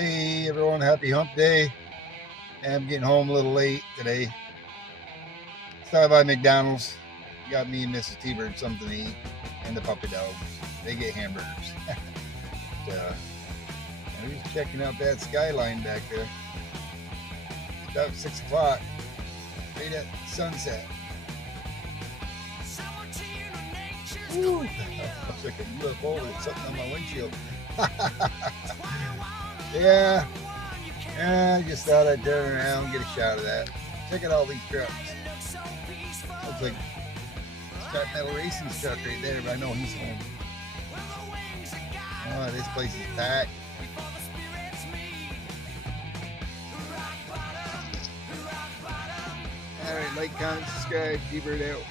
Hey everyone, happy hump day. I'm getting home a little late today. Stopped by McDonald's. Got me and Mrs. T-Bird something to eat, and the puppy dogs. They get hamburgers. I'm just checking out that skyline back there. It's about 6 o'clock. Right at sunset. Woo! Looks like a UFO or something on my windshield. Yeah. I just thought I'd turn around and get a shot of that. Check out all these trucks. Looks like Scott Metal Racing's truck right there, but I know he's home. Oh, this place is packed. Alright, like, comment, subscribe, T-Bird out.